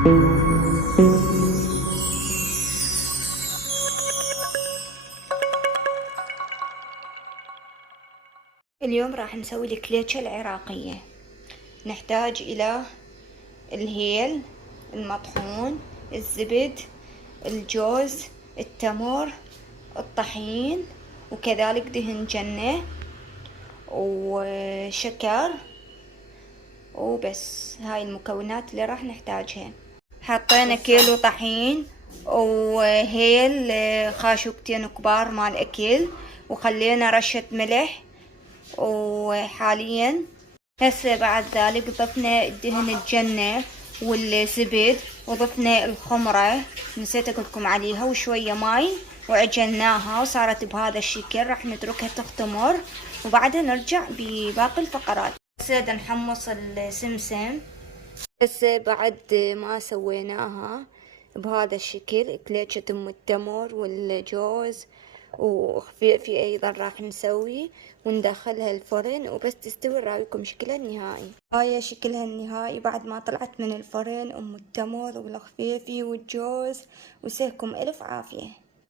اليوم راح نسوي الكليتشة العراقية. نحتاج إلى الهيل المطحون، الزبد، الجوز، التمر، الطحين، وكذلك دهن جنة وشكر، وبس. هاي المكونات اللي راح نحتاجها. حطينا كيلو طحين وهيل خاشوقتين كبار مال أكل، وخلينا رشة ملح. وحاليا هسه بعد ذلك ضفنا الدهن الجنة والزبد، وضفنا الخمرة نسيت اقولكم عليها، وشوية ماي، وعجناها وصارت بهذا الشكل. راح نتركها تختمر وبعدها نرجع بباقي الفقرات. هسه نحمص السمسم. هسه بعد ما سويناها بهذا الشكل كليتشة ام التمر والجوز وخفيفي ايضا راح نسوي وندخلها الفرن وبس تستوي نراويكم شكلها النهائي. هاي شكلها النهائي بعد ما طلعت من الفرن، ام التمر والخفيفي والجوز. وسيكم الف عافية.